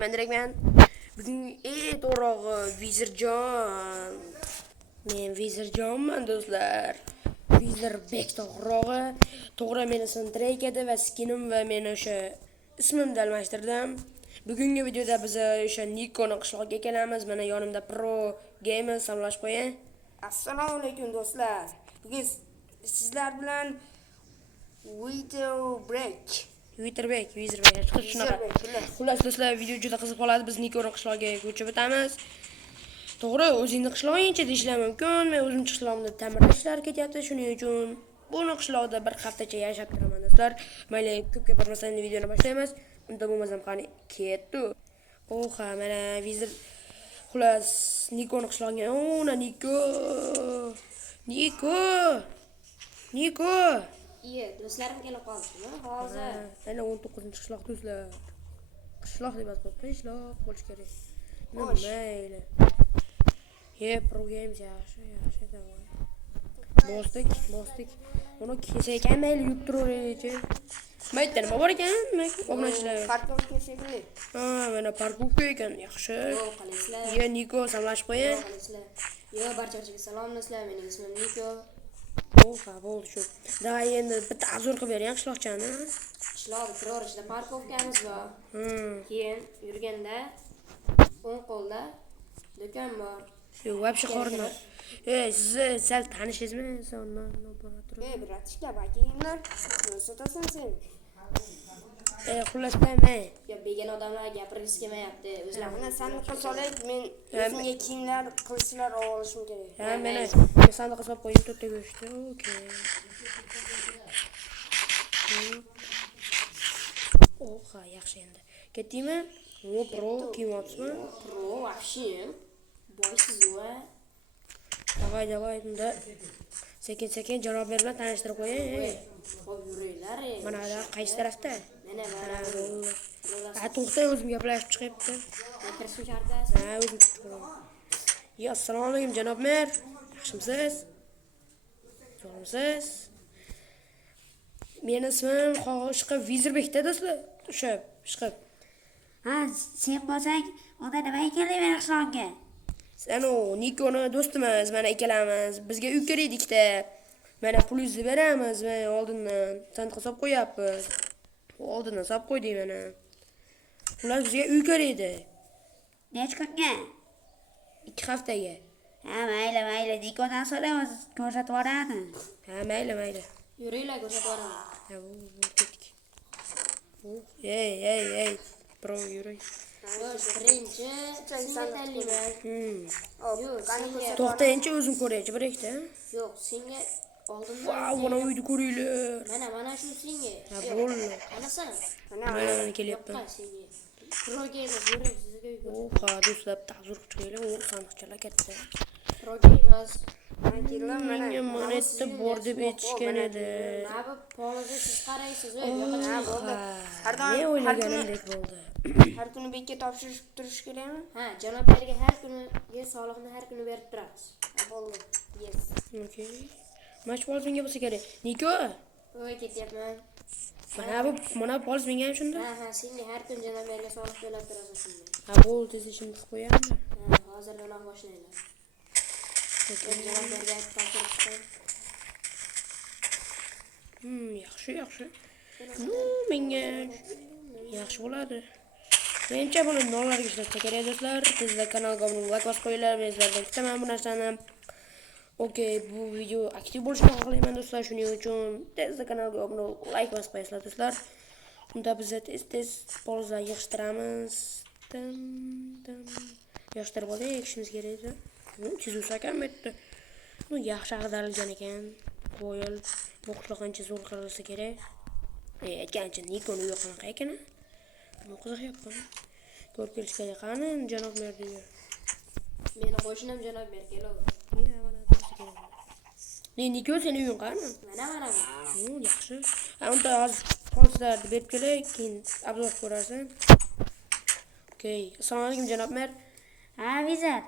Men direktman bugun to'g'rog'i Vizirjon. Men Vizirjonman do'stlar. Vizirbek to'g'rog'i. To'g'ri men ismim Drake edi va skinim va men o'sha ismimni almashtirdim. Bugungi videoda biz o'sha Nikoni qishlog'iga kelamiz. Mana yonimda Pro Gamer salomlashib qo'ying. Assalomu alaykum do'stlar. Bugun sizlar bilan Vizirbek. Xullas do'stlar, video juda qiziq bo'ladi. Biz Nikoni qishlog'iga ko'chib o'tamiz. To'g'ri, o'zingni qishlog'ingcha deyishlar mumkin. Men o'zim qishlog'imda ta'mirlash ishlari ketyapti, shuning uchun buni qishlog'ida bir haftacha yashab turaman do'stlar. Mayli, ko'p gapirmasdan videoni boshlaymiz. Unda bo'lmasam qani ketdi. Oha, mana Vizir xullas Nikoni qishlog'iga. Ona Niko. Iye, do'stlarim kelib qoldi. Hozir. Ana 19-qishloq do'stlar. Qishloq deb yozib qo'yib, qishloq bo'lish kerak. Mayli. Pro Games yaxshi davay. Bosdik. Uni kelsa ekan mayli yutib turaveraychi. Mayda nima bor ekan? Obunachilar. Parkovka shekilli. Mana parkovka ekan, yaxshi. Yo, Niko salomlashib qo'ying. Yo, barchaga salom do'stlar. Mening ismim Niko. Bo'ldi shu. Davay endi bitta azur qilib bering qishloqchani. Qishloqda kirishda parkovkamiz bor. Keyin yurganda o'ng qo'lda do'kon bor. Yo, вообще qorni. Siz sal tanishingizmi? Bratishka, bakinglar. So'tasan sen. Xullas men. Yo, begona odamlar gapirgisi kelmayapti. O'zlarini sandiqqa solib, men o'zimga kiyimlar, qilichlar olishim kerak. Meni sandiqqa solib qo'yib to'rtta go'shtni. Okey. Oha, yaxshi endi. Ketdingmi? Pro kiymoqsizmi? Pro вообще. Boysiz va Davay unda sekin janob bilan tanishtirib qo'ying. Xo'p, yuringlar. Mana qaysi tarafda? Mana To'xtang, o'zim gaplashib chiqyapti. kirishim shartdas. O'zim chiqaman. Yo, assalomu alaykum janob mer. Yaxshimisiz? Zo'rmisiz? Mening ismim Xo'shqib Vizirbekda do'stlar. O'sha ishqib. Sen bo'lsang, unda nima kerak meni qishlog'imga? Sen Nikoni do'stimiz, mana ikkalamiz. Bizga uy kerak ikkita. Mana pulingizni beramiz va oldindan sandiqqa solib qo'yapmiz. Oldindan solib qo'ydik mana. Ular bizga uy kerak edi. Necha kunga? 2 haftaga. Mayli. Nikodan so'raymiz, ko'rsatib yuboradi. Mayli. Yuringlar, ko'rsatib yuboraman. Ketdik. Ey. Pro yuring. Birinchi senga tanlayman. To'xtayinchi, o'zim ko'raychi bir-ikkita. Yo'q, senga oldindan. Vau, mana uyni ko'ringlar. Mana shu senga. Bo'ldi. Qanasan? Mana kelyapman. Senga. Pro Gamer yuring sizga uy. Oha, do'stlar, ta'zir qilinglar, u sandiqchalar katta. Pro Gamer. Menga moneta bor deb aytishgan edi. Mana polizga siz qaraysiz, bo'ldi. Men o'ylaganimdek bo'ldi. Har kuni bekka topshirib turish kerakmi? Janob berga har kuni soliqni har kuni berib turamiz. Bo'ldi. Yes. Okey. Mach poliz menga bo'lsa kerak. Niko? Voy, ketyapman. Mana poliz menga ham shunda? Senga har kun janob berga soliq to'lab turasan shunday. Bo'ldi, ishimni qilib qo'yammi? Hozirdan boshlaymiz. Janob berga topshirib chiqing. Yaxshi. Menga yaxshi bo'ladi. Menimcha buni nollarga ishlatsa kerak do'stlar. Tezda kanalga obuna bosib qo'yinglar. Men sizlardan kutaman bu narsani. Okey, bu video aktiv bo'lishini xohlayman do'stlar. Shuning uchun tezda kanalga obuna like bosib qo'yasizlar do'stlar. Unda biz tez polizlar yig'ishtiramiz. Yig'ishtirib olaylik, ishimiz kerak edi. Chizusa ekan bu yerda. Yaxshi ag'darilgan ekan. Qo'yil. Bu qishloq ancha zo'r qilinsa kerak. Aytgancha Nikoni uyi qanaqa ekan? Bu qiziqyapman. Ko'rib kelishga qani janob merdiga. Meni qo'shnim janob mer kelov. Niko seni uying qani? Mana. Yaxshi. Unda hozir polizlarni berib kelay, keyin obzor ko'rasan. Okey. Assalomu alaykum janob mer. Vizir.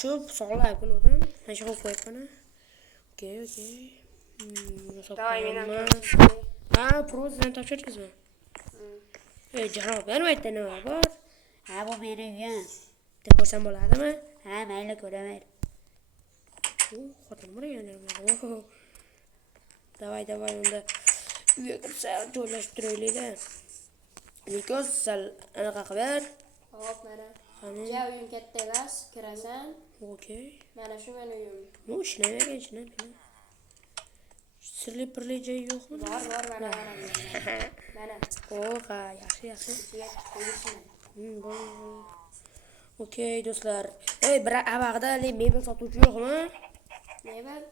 Shu sog'lab keldim. Mana shu qo'yib qo'yapman. Okey. Davay meni. Pro sizdan topshirdingizmi? Janob, nima aytdi nima bor? Ha bu meni uyim. Deb ko'rsam bo'ladimi? Ha mayli ko'raver. Xotin muragan. Davay unda uyga kirsa joylashib turaylik-da. Nikoz sal anaqa qilib. Hop, mana. Qani. Ja uyim katta emas, kirasan. Okey. Mana shu meni uyim. Nu ishlamaygan. Sirli pirli joy yo'qmi? Bor, mana. Mana. Ha, yaxshi. Sizga qo'yishini. Bo'ldi. Okey, do'stlar. Bir avaqda mebel sotuvchi yo'qmi? Mebel?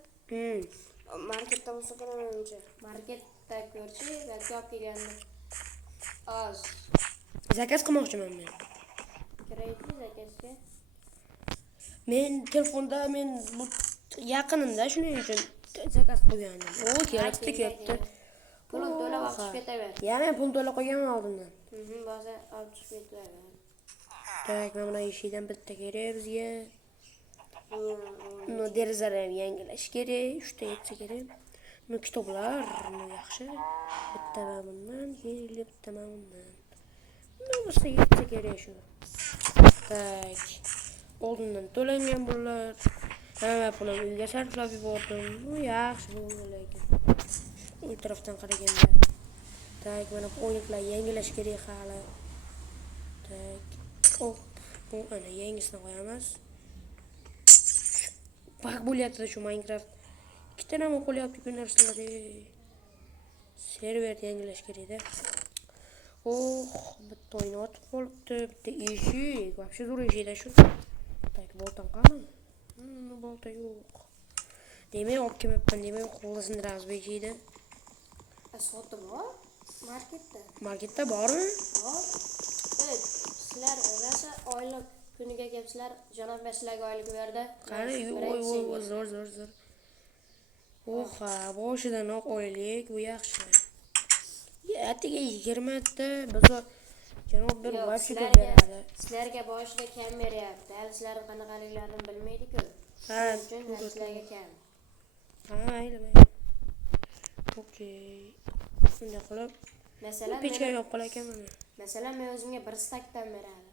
Marketda bo'lsa menimcha. Marketda ko'rchi, balki olib kelganda. Oz. Zakaz qilmoqchiman men. Kerakli zakazga. Men telefonda bu yaqinimda shuning uchun zakaz qo'ygandim. Kelibdi. Pulni to'lab olib chiqib ketaver. Men pul to'lab qo'yganman oldindan. Ba'zi olib chiqib ketaver. Tak, mana eshikdan bitta kerak bizga. Derazalarni yangilash kerak, 3 ta yetsa kerak. Kitoblar, yaxshi. Bitta bundan, bitta bundan. Bo'lsa yetsa kerak shu. Tak. Oldindan to'langan pullar. Hamma pulim uyga sarflab yubordim. Yaxshi bo'ldi lekin. U tarafdan qaraganda. Tak, mana o'yinlar yangilash kerak hali. Tak. Bu ana yangisini qo'yamiz. Bak bo'lyapti shu Minecraft. Ikkita nima qo'lyapti-ku narsalar. Server yangilash kerak-da. Bitta o'yin otib qolibdi. Bitta eshik. Вообще zo'r eshikda shu. Tak, boltam qani? Bolta yo'q. Demak, olib kelmayapman, demak, qo'lda sindiramiz bu eshikni. Sotib bor marketda. Marketda bormi? Bor. Sizlar rosa oylik kuniga kelibsizlar, janob sizlarga oylik berdi. Qani, zo'r. Boshidan oylik, bu yaxshi. Atiga 20 ta biz janob bir vasiqa beradi. Sizlarga boshida kam beryapti. Hali sizlar qanaqaliklarini bilmaydi-ku. Shuning uchun sizlarga kam. Mayli. Okey. Shunday qilib, Masalan, pechka yo'q qolakanman. Masalan, men o'zimga 1 stakdan beradi.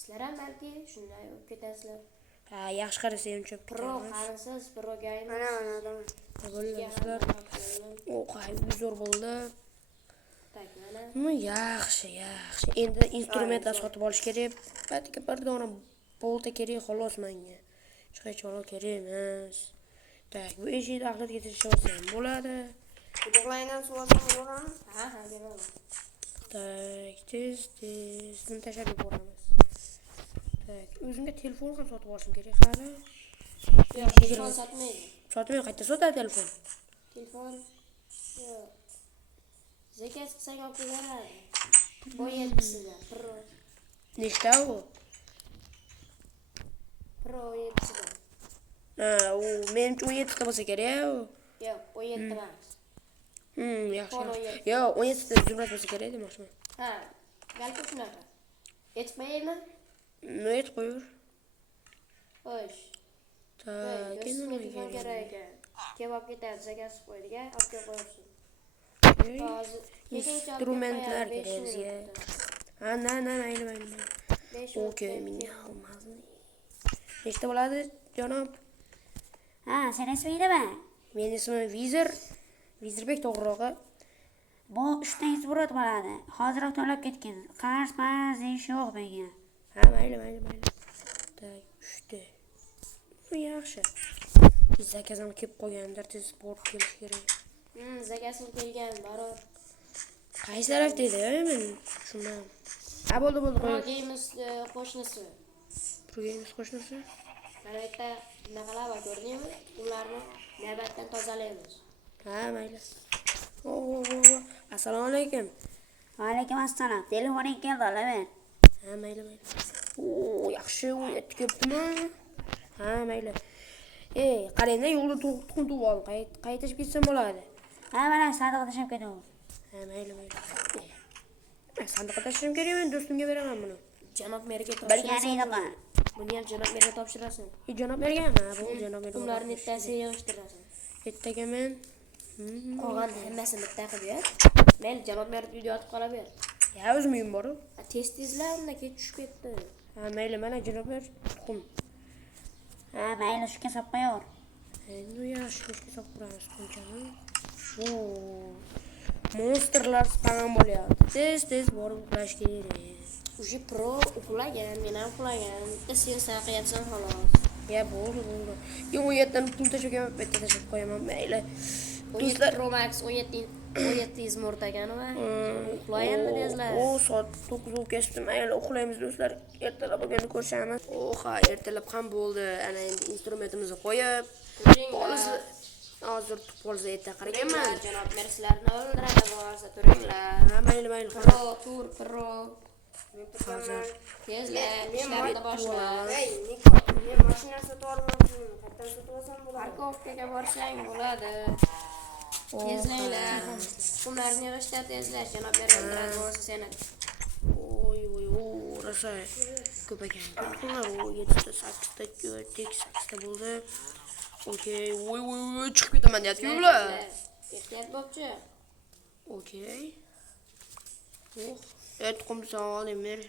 Sizlar ham balki shunday olib ketasizlar. Yaxshi qarasa ham chop Pro qarasiz, proga aylanasiz. Mana odam. Bo'ldilar. Zo'r bo'ldi. Tak, mana. Yaxshi. Endi instrumentlar sotib olish kerak. Batiga bir dona bolta kerak xolos menga. Hech qachon kerak emas. Tak, bu eshikni axlat ketirish olsam bo'ladi. Quduqlaydan suv olsam bo'ladimi? Ha, bo'ladi. Tak, tez buni tashlab yuboramiz. Tak, o'zimga telefon ham sotib olishim kerak hali. Yo'q, telefon sotmaydi. Sotmaydi, qayerda sotadi telefon? Telefon yo'q. Zakaz qilsang olib beradi. Bu 7sida Pro. Nechta u? Pro 7sida. U menimcha 17 ta bo'lsa kerak. Yo'q, 17 emas. Yaxshi. Yo'q, 17 ta zumrad bo'lsa kerak demoqchiman. Ha, balki shunaqa. Yetmaymi? Yetib qo'yur. Xo'sh. Tak, Do'stimga telefon kerak ekan. Kebab ketadi, zakaz qo'ydiga, olib kelib qo'yibsiz. Hozir instrumentlar kerak bizga. Mayli. Okey, menga olmazni. Nechta bo'ladi, janob? Ha, sen isming nima? Mening ismim Vizirbek to'g'rirog'i. Bu 3 ta izburot bo'ladi. Hoziroq to'lab ketgan. Qarz ish yo'q menga. Mayli. Tak, 3 ta. Bu yaxshi. Zakazim kelib qolgandir, tez borib kelish kerak. Zakazim kelgan, baror. Qaysi tarafda edi? Men tushunmadim. Bo'ldi. Pro Games qo'shnisi. Pro Games qo'shnisi? Mana bu yerda naqalar bor, ko'rdingmi? Ularni navbatdan tozalaymiz. Mayli. Assalomu alaykum. Va alaykum assalom. Telefoning keldi, olaver. Mayli. Yaxshi, u yerga kelibdimi? Mayli. Qarangda yo'lda tuxum tuvib oldim. Qaytib ketsam bo'ladi. Mana sandiqqa tashlab ketaver. Mayli. Sandiqqa tashlashim kerak, men do'stimga beraman buni. Janob merga Bilganingni qil. Buni ham janob merga topshirasan. Janob berganmi? Bu janob merga. Ularni bittasiga yig'ishtirasan. Bittaga men Qolgan hammasini bitta qilib ber. Men janob merga video otib qolaver. Ya o'zim uyim bor-ku. Tez-tezlar unda ket tushib ketdi. Ha, mayli, mana janoblar tuxum. Ha, mayli, shunga solib qo'yaver. Endi yaxshi ishga solib qo'yamiz bunchani. Monsterlar spam bo'lyapti. Tez borib uxlash kerak. Уже pro uxlagan, men ham uxlagan. Bitta sen qilyapsan xolos. Ya bo'ldi. Yo, 17 dan pul tashib qo'yaman, bitta tashib qo'yaman, mayli. 17 Pro Max 17 izmort ekan va uxlaganmi tezlar? O, soat 9 bo'lib ketdi. Mayli, uxlaymiz do'stlar. Ertalab bo'lganda ko'rishamiz. Ha, ertalab ham bo'ldi. Ana endi instrumentimizni qo'yib, polizlar hozir polizlar erta qaraganman. Janob Merslarni o'ldiradi bo'lsa turinglar. Ha, mayli. Pro. Hozir Tezlar, ishlarni boshla. Ey, Niko, men mashina sotib olmoqchiman. Qayerdan sotib olsam bo'ladi? Parkovkaga borsang bo'ladi. Tezlanglar. Tuxumlarni yig'ishda tezlash, janob Mer o'ldiradi bo'lsa seni. Oy, rosa ko'p ekan. Tuxumlar 7 ta, 8 ta, 8 ta bo'ldi. Okey. Voy, chiqib ketaman deyapti-ku ular. Ehtiyot bo'pchi. Okey. Tuxumni oling mer.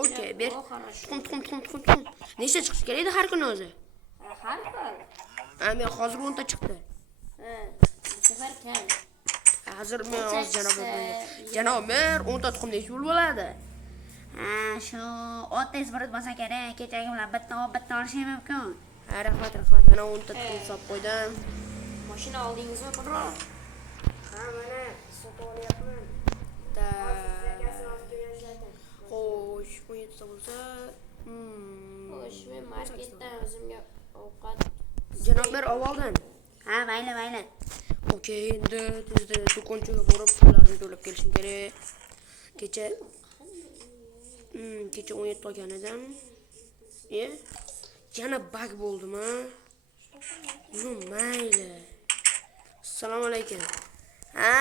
Okey, ber. Tuxum. Nechta chiqishi kerak edi har kuni o'zi? Har xil. Men hozir 10 ta chiqdi. Bu safar kam. Hozir men janob mer 10 ta tuxum nechta bo'ladi? Ha, shu 30 izbrut bo'lsa kerak. Kechagi bilan bitta olishim mumkin. Ha, rahmat. Mana 10 ta tuxum solib qo'ydim. Mashina oldingizmi, Pro? Ha, mana sotib olyapman. Xo'sh, 17 ta bo'lsa, Xo'sh, men marketdan o'zimga ovqat janob mer ovoldan. Ha, mayli. Okey, endi tezda do'konchaga borib pullarni to'lab kelishim kerak. Kecha 17 olgan edim. Yana bug bo'ldimi? Mayli. Assalomu alaykum. Ha,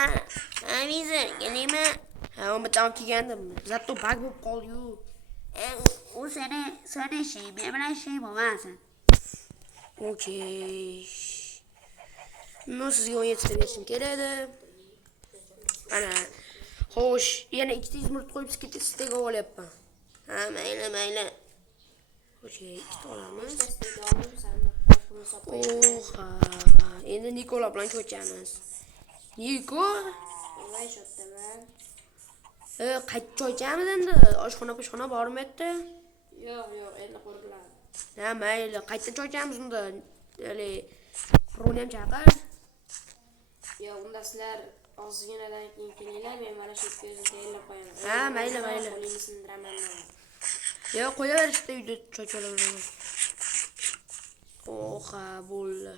aviza, kelingmi? Ha, u bitta olib kelgandim. Zato bug bo'lib qoldi-yu. U seni ishing, men bilan ishing bo'lmasin. Okey. Sizga 17 ta berishim kerak edi. Ana. Xo'sh, yana 2 ta izmurt qo'yib sitega olyapman. Ha, mayli. Okey, 2 ta olamiz. Endi Nikola bilan ko'chamiz. Niko? voy shoddaman. Qayta choy ichamiz endi. Oshxona bormi yerda? Yo'q, endi qo'rqiladi. Ha, mayli, qayta choy ichamiz unda. Hali Proni ham chaqir. Yo'q, unda sizlar ozginadan keyin kelinglar, men mana shu yerga tayyorlab qo'yaman. Ha, mayli. Qo'lingizni sindiraman. Yo'q, qo'yaverishdi uyda choy olaman. Ha, bo'ldi.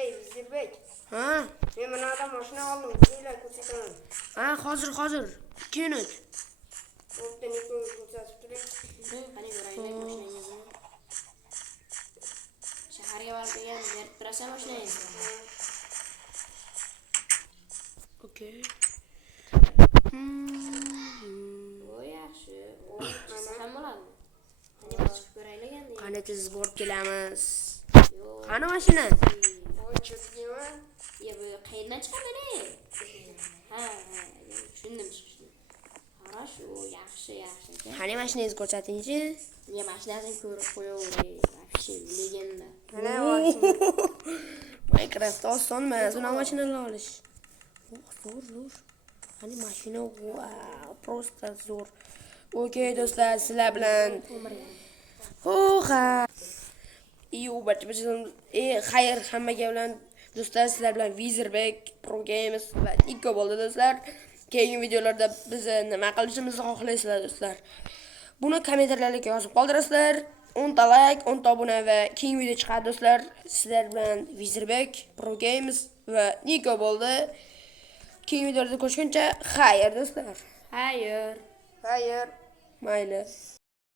Ey, Zirbek, Ha? men bunaqa mashina oldim. Kelinglar ko'rsataman. Ha, hozir. 2 minut. Bo'pti, Nikoga ko'rsatib turing. Qani ko'raylik mashinangizni. Shaharga borib kelgan, berib turasan mashinangizni. Okey. O yaxshi. Ham bo'ladi. Qani bosib ko'raylik endi. Qani tez borib kelamiz. Yo'q. Qani mashina? Voy, cho'tkiymi? Bu qayerdan chiqadi? Ha, tushundim. Xo'sh, u yaxshi. Qani mashinangizni ko'rsatingchi. Men mashinasini ko'rib qo'yaveray. Вообще legenda. Mana mashina. Minecraft oson emas, unaqa mashinalar olish. Zo'r. Qani mashina, wow, просто zo'r. Okey do'stlar, sizlar bilan xayr hammaga bilan do'stlar, sizlar bilan Vizerbek, Pro Games va Niko bo'ldi do'stlar. Keyingi videolarda biz nima qilishimizni xohlaysizlar do'stlar. Buni kommentarlarga yozib qoldirasizlar. 10 ta like, 10 ta obuna va keyingi video chiqadi do'stlar. Sizlar bilan Vizerbek, Pro Games va Niko bo'ldi. Keyingi videolarda ko'rishguncha xayr do'stlar. Xayr. Xayr. Mayli.